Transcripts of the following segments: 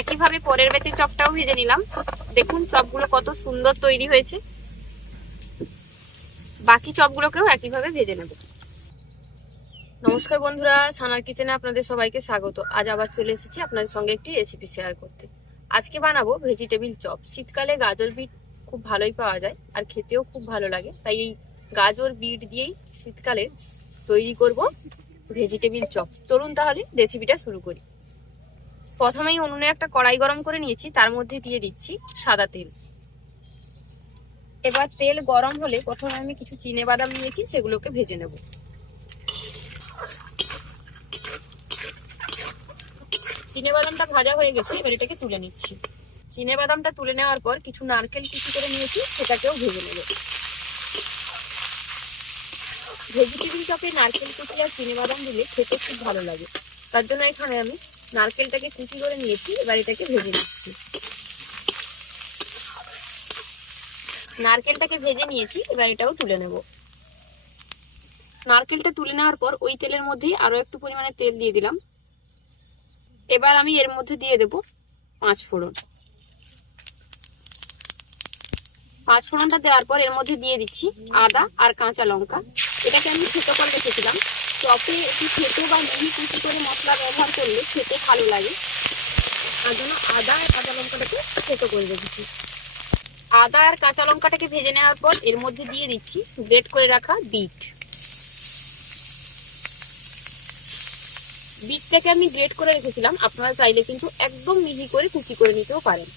একইভাবে পরের ব্যাচের চপটাও ভেজে নিলাম। দেখুন চপগুলো কত সুন্দর তৈরি হয়েছে। বাকি চপগুলোকেও একইভাবে ভেজে নেব। নমস্কার বন্ধুরা, সানার কিচেনে আপনাদের সবাইকে স্বাগত। আজ আবার চলে এসেছি আপনাদের সঙ্গে একটি রেসিপি শেয়ার করতে। আজকে বানাবো ভেজিটেবিল চপ। শীতকালে গাজর বিট খুব ভালোই পাওয়া যায় আর খেতেও খুব ভালো লাগে। তাই এই গাজর বিট দিয়েই শীতকালে তৈরি করব ভেজিটেবিল চপ। চলুন তাহলে রেসিপিটা শুরু করি। প্রথমেই উনুনে একটা কড়াই গরম করে নিয়েছি, তার মধ্যে দিয়ে দিচ্ছি সাদা তেল। এবার তেল গরম হলে প্রথমে আমি কিছু চিনে বাদাম নিয়েছি, সেগুলোকে ভেজে নেব। চিনে বাদামটা ভাজা হয়ে গেছে, এবার এটাকে তুলে নিচ্ছি। চিনে বাদামটা তুলে নেওয়ার পর কিছু নারকেল কুচি করে নিয়েছি, সেটাকেও ভেজে নেব। ভেজিটেবিল চপে নারকেল কুচি আর চিনে বাদাম দিলে খেতে খুব ভালো লাগে। তার জন্য এখানে আমি নারকেলটাকে কুচি করে নিয়েছি, এবার এটাকে ভেজে নিচ্ছি। নারকেলটাকে ভেজে নিয়েছি, এবার এটাও তুলে নেব। নারকেলটা তুলে নেওয়ার পর ওই তেলের মধ্যেই আরও একটু পরিমাণে তেল দিয়ে দিলাম। এবার আমি এর মধ্যে দিয়ে দেব পাঁচ ফোড়ন। পাঁচ ফোড়নটা দেওয়ার পর এর মধ্যে দিয়ে দিচ্ছি আদা আর কাঁচা লঙ্কা। এটাকে আমি থেতো করে রেখেছিলাম। চপে একটু থেতো বা মিহি কুচি করে মশলা ব্যবহার করলে খেতে ভালো লাগে। তার জন্য আদা আর কাঁচা লঙ্কাটাকে থেতো করে রেখেছি। আদা আর কাঁচা লঙ্কাটাকে ভেজে নেওয়ার পর এর মধ্যে দিয়ে দিচ্ছি গ্রেট করে রাখা বিট। বিটটাকে আমি গ্রেট করে রেখেছিলাম, আপনারা চাইলে কিন্তু একদম মিহি করে কুচি করে নিতেও পারেন।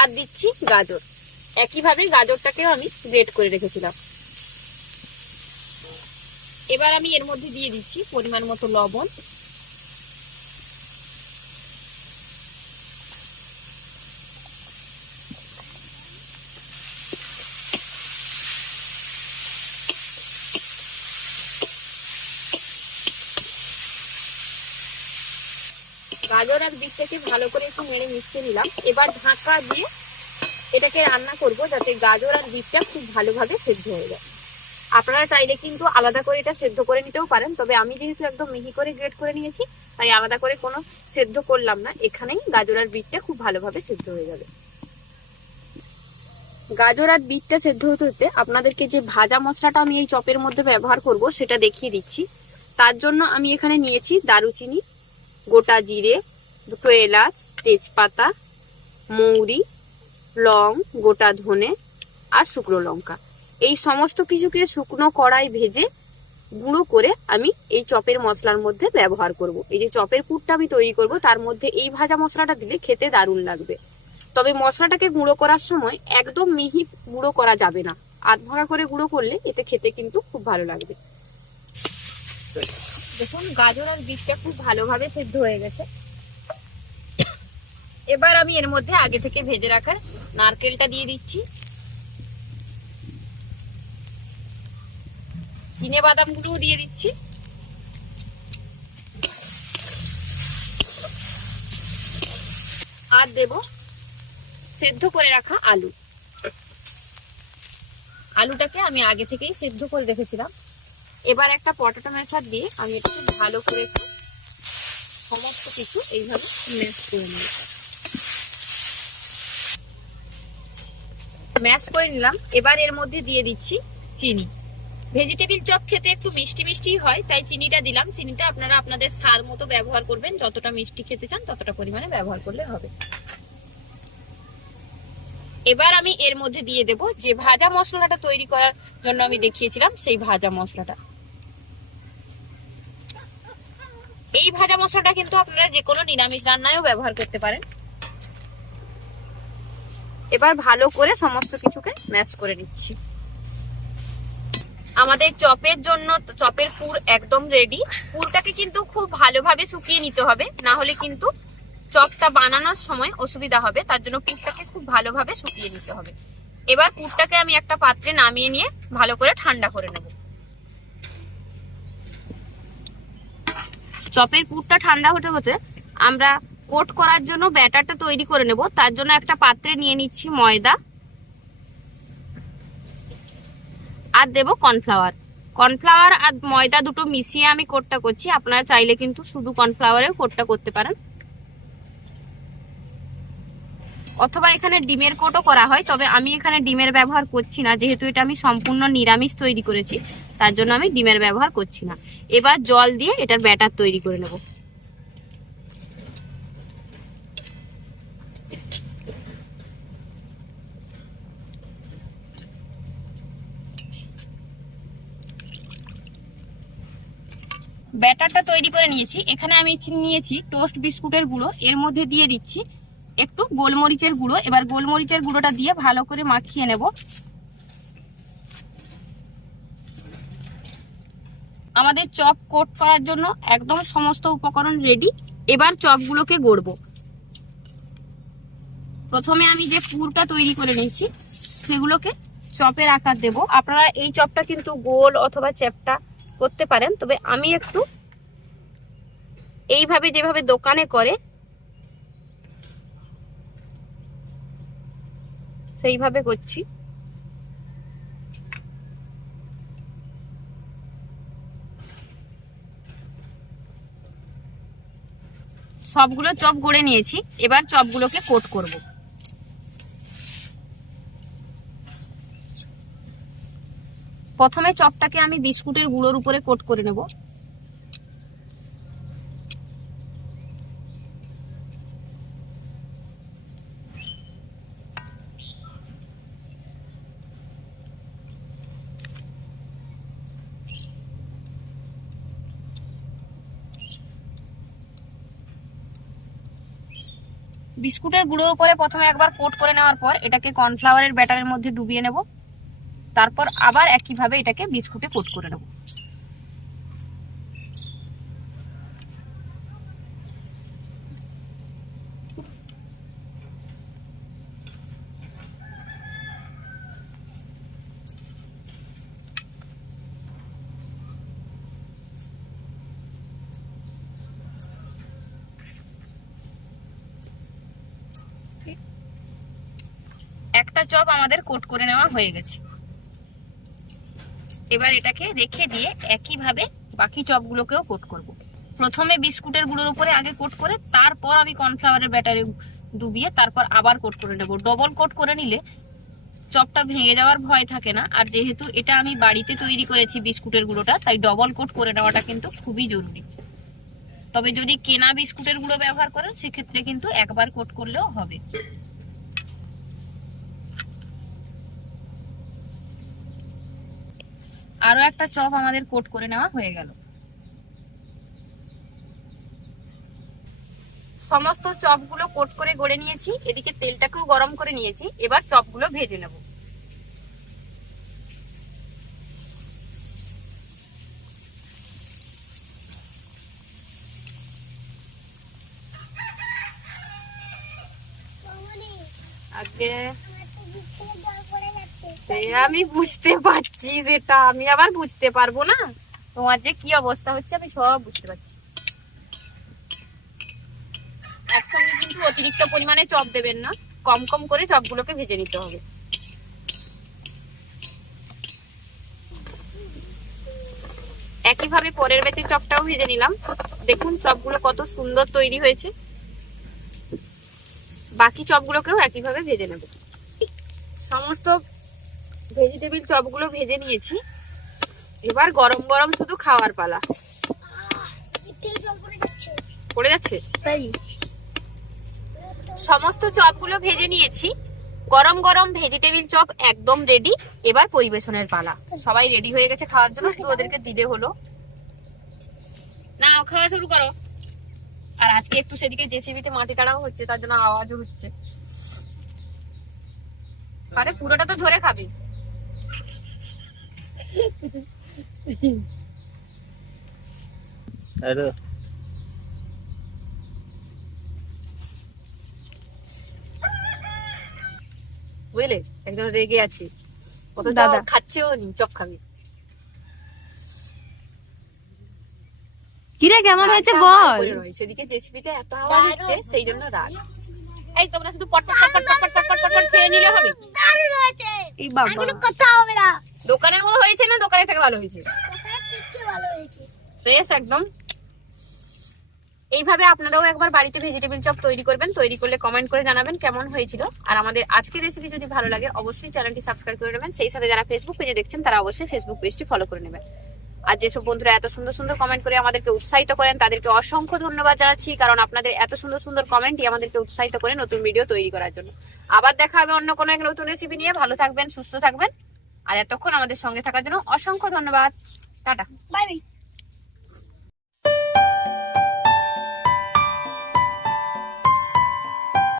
আর দিচ্ছি গাজর। একইভাবে গাজরটাকেও আমি গ্রেট করে রেখেছিলাম। এবার আমি এর মধ্যে দিয়ে দিচ্ছি পরিমাণ মতো লবণ। গাজর আর বিটটাকে ভালো করে একটু মেরে মিশিয়ে নিলাম। এবার ঢাকা দিয়ে এটাকে রান্না করব যাতে গাজর আর বিটটা খুব ভালোভাবে সেদ্ধ হয়ে যায়। আপনারা চাইলে কিন্তু আলাদা করে এটা সেদ্ধ করে নিতেও পারেন, তবে আমি যেহেতু একদম মিহি করে গ্রেট করে নিয়েছি, তাই আলাদা করে কোনো সেদ্ধ করলাম না। এখানেই গাজর আর বিটটা খুব ভালোভাবে সেদ্ধ হয়ে যাবে। গাজর আর বিটটা সেদ্ধ হতে হতে আপনাদেরকে যে ভাজা মশলাটা আমি এই চপের মধ্যে ব্যবহার করব, সেটা দেখিয়ে দিচ্ছি। তার জন্য আমি এখানে নিয়েছি দারুচিনি, গোটা জিরে, দুটো এলাচ, তেজপাতা, মৌরি, লং, গোটা ধনে আর শুকনো লঙ্কা। এই সমস্ত কিছুকে শুকনো কড়াই ভেজে গুঁড়ো করে আমি এই চপের মশলার মধ্যে ব্যবহার করব। এই যে চপের পুরটা আমি তৈরি করব, তার মধ্যে এই ভাজা মশলাটা দিলে খেতে দারুণ লাগবে। তবে মশলাটাকে গুঁড়ো করার সময় একদম মিহি গুঁড়ো করা যাবে না। আধ ভাঙা করে গুঁড়ো করলে এতে খেতে কিন্তু খুব ভালো লাগবে। দেখুন, গাজর আর বীজটা খুব ভালোভাবে সেদ্ধ হয়ে গেছে। এবার আমি এর মধ্যে আগে থেকে ভেজে রাখার নারকেলটা দিয়ে দিচ্ছি। চিনে বাদামগুলোও দিয়ে দিচ্ছি। আর দেব সেদ্ধ করে রাখা আলু। আলুটাকে আমি আগে থেকেই সেদ্ধ করে রেখেছিলাম। এবার একটা পটাটো ম্যাশার দিয়ে আমি এটাকে ভালো করে একটু সমস্ত কিছু এইভাবে ম্যাশ করে নেব। ম্যাশ করে নিলাম। এবার এর মধ্যে দিয়ে দিচ্ছি চিনি। ভেজিটেবিল চপ খেতে একটু মিষ্টি মিষ্টি হয়, তাই চিনিটা দিলাম। চিনিটা আপনারা আপনাদের স্বাদ মতো ব্যবহার করবেন। যতটা মিষ্টি খেতে চান, ততটা পরিমাণে ব্যবহার করলে হবে। এবার আমি এর মধ্যে দিয়ে দেব যে ভাজা মশলাটা তৈরি করার জন্য আমি দেখিয়েছিলাম, সেই ভাজা মশলাটা। এই ভাজা মশলাটা কিন্তু আপনারা যে কোনো নিরামিষ রান্নায়ও ব্যবহার করতে পারেন। এবার ভালো করে সমস্ত কিছুকে ম্যাশ করে নিচ্ছি। আমাদের চপের জন্য, চপের পুর একদম রেডি পুরটাকে কিন্তু খুব ভালোভাবে শুকিয়ে নিতে হবে, না হলে কিন্তু চপটা বানানোর সময় অসুবিধা হবে, তার জন্য পুরটাকে খুব ভালোভাবে শুকিয়ে নিতে হবে। এবার পুরটাকে আমি একটা পাত্রে নামিয়ে নিয়ে ভালো করে ঠান্ডা করে নেব। চপের পুরটা ঠান্ডা হতে হতে আমরা কোট করার জন্য ব্যাটারটা তৈরি করে নেব। তার জন্য একটা পাত্রে নিয়ে নিচ্ছি ময়দা। আর দেব কর্নফ্লাওয়ার। কর্নফ্লাওয়ার আর ময়দা দুটো মিশিয়ে আমি কোটটা করছি। আপনারা চাইলে কিন্তু শুধু কর্নফ্লাওয়ারেও কোটটা করতে পারেন। অথবা এখানে ডিমের কোটও করা হয়, তবে আমি এখানে ডিমের ব্যবহার করছি না। যেহেতু এটা আমি সম্পূর্ণ নিরামিষ তৈরি করেছি, তার জন্য আমি ডিমের ব্যবহার করছি না। এবার জল দিয়ে এটার ব্যাটার তৈরি করে নেব। ব্যাটারটা তৈরি করে নিয়েছি। এখানে আমি নিয়েছি টোস্ট বিস্কুটের গুঁড়ো। এর মধ্যে দিয়ে দিচ্ছি একটু গোলমরিচের গুঁড়ো। এবার গোলমরিচের গুঁড়োটা দিয়ে ভালো করে মাখিয়ে নেব। আমাদের চপ কোট করার জন্য একদম সমস্ত উপকরণ রেডি এবার চপগুলোকে গড়বো। প্রথমে আমি যে পুরটা তৈরি করে নিয়েছি, সেগুলোকে চপের আকার দেব। আপনারা এই চপটা কিন্তু গোল অথবা চ্যাপটা করতে পারেন, তবে আমি একটু এইভাবে যেভাবে দোকানে করে, সেইভাবে করছি। সবগুলো চপ গড়ে নিয়েছি, এবার চপগুলোকে কোট করব। প্রথমে চপটাকে আমি বিস্কুটের গুঁড়োর উপরে কোট করে নেব। বিস্কুটের গুঁড়োর উপরে প্রথমে একবার কোট করে নেওয়ার পর এটাকে কর্নফ্লাওয়ারের ব্যাটারের মধ্যে ডুবিয়ে নেব। তারপর আবার একইভাবে এটাকে বিস্কুটে কোট করে নেব। একটা চপ আমাদের কোট করে নেওয়া হয়ে গেছে। এবার এটাকে রেখে দিয়ে একইভাবে বাকি চপগুলোকেও কোট করব। প্রথমে বিস্কুটের গুঁড়োর উপরে আগে কোট করে তারপর আমি কর্নফ্লাওয়ারের ব্যাটারে ডুবিয়ে তারপর আবার কোট করে নেব। ডবল কোট করে নিলে চপটা ভেঙে যাওয়ার ভয় থাকে না। আর যেহেতু এটা আমি বাড়িতে তৈরি করেছি বিস্কুটের গুঁড়োটা, তাই ডবল কোট করে নেওয়াটা কিন্তু খুবই জরুরি। তবে যদি কেনা বিস্কুটের গুঁড়ো ব্যবহার করেন, সেক্ষেত্রে কিন্তু একবার কোট করলেও হবে। আরও একটা চপ আমাদের কোট করে নেওয়া হয়ে গেল। সমস্ত চপগুলো কোট করে গড়ে নিয়েছি এদিকে তেলটাকেও গরম করে নিয়েছি এবার চপগুলো ভেজে নেব। আগে আমি বুঝতে পারছি সেটা আমি আবার বুঝতে পারব না? তোমার যে কি অবস্থা হচ্ছে আমি সব বুঝতে পারছি। একসঙ্গে কিন্তু অতিরিক্ত পরিমাণে চপ দেবেন না, কম কম করে চপগুলোকে ভেজে নিতে হবে। একইভাবে পরের ব্যাচের চপটাও ভেজে নিলাম। দেখুন চপগুলো কত সুন্দর তৈরি হয়েছে। বাকি চপগুলোকেও একইভাবে ভেজে নেব। সমস্ত ভেজিটেবিল চপগুলো ভেজে নিয়েছি। এবার গরম গরম শুধু খাওয়ার পালা। পড়ে যাচ্ছে? সমস্ত চপগুলো ভেজে নিয়েছি। গরম গরম ভেজিটেবিল চপ একদম রেডি এবার পরিবেশনের পালা। সবাই রেডি হয়ে গেছে খাওয়ার জন্য শুধু ওদেরকে দিলে হলো। না খাওয়া শুরু করো। আর আজকে একটু সেদিকে জেসিবিতে মাটি তাড়াও হচ্ছে তার জন্য আওয়াজও হচ্ছে। আরে পুরোটা তো ধরে খাবি। আরে বুঝলে একজন রেগে আছে কত দাদা চপ খাবে কিরে কেমন হয়েছে বল সেদিকে জেসিবিতে এত আওয়াজ হচ্ছে সেই জন্য রাগ এই তোমরা শুধু পট পট পট পট পট পট পট খেয়ে নিলে হবে দারুণ দোকানের মতো হয়েছে না, দোকানে থেকে ভালো হয়েছে? ফ্রেশ একদম। এইভাবে আপনারাও একবার বাড়িতে ভেজিটেবিল চপ তৈরি করবেন, তৈরি করলে কমেন্ট করে জানাবেন কেমন হয়েছিল। আর আমাদের আজকের রেসিপি যদি ভালো লাগে, অবশ্যই চ্যানেলটি সাবস্ক্রাইব করে নেবেন। সেই সাথে যারা ফেসবুক পেজে দেখছেন, তারা অবশ্যই ফেসবুক পেজটি ফলো করে নেবেন। আর যেসব বন্ধুরা এত সুন্দর সুন্দর কমেন্ট করে আমাদেরকে উৎসাহিত করেন, তাদেরকে অসংখ্য ধন্যবাদ জানাচ্ছি, কারণ আপনাদের এত সুন্দর সুন্দর কমেন্টই আমাদেরকে উৎসাহিত করে নতুন ভিডিও তৈরি করার জন্য। আবার দেখা হবে অন্য কোনো এক নতুন রেসিপি নিয়ে। ভালো থাকবেন, সুস্থ থাকবেন। আর এতক্ষণ আমাদের সঙ্গে থাকার জন্য অসংখ্য ধন্যবাদ। টাটা। Bye bye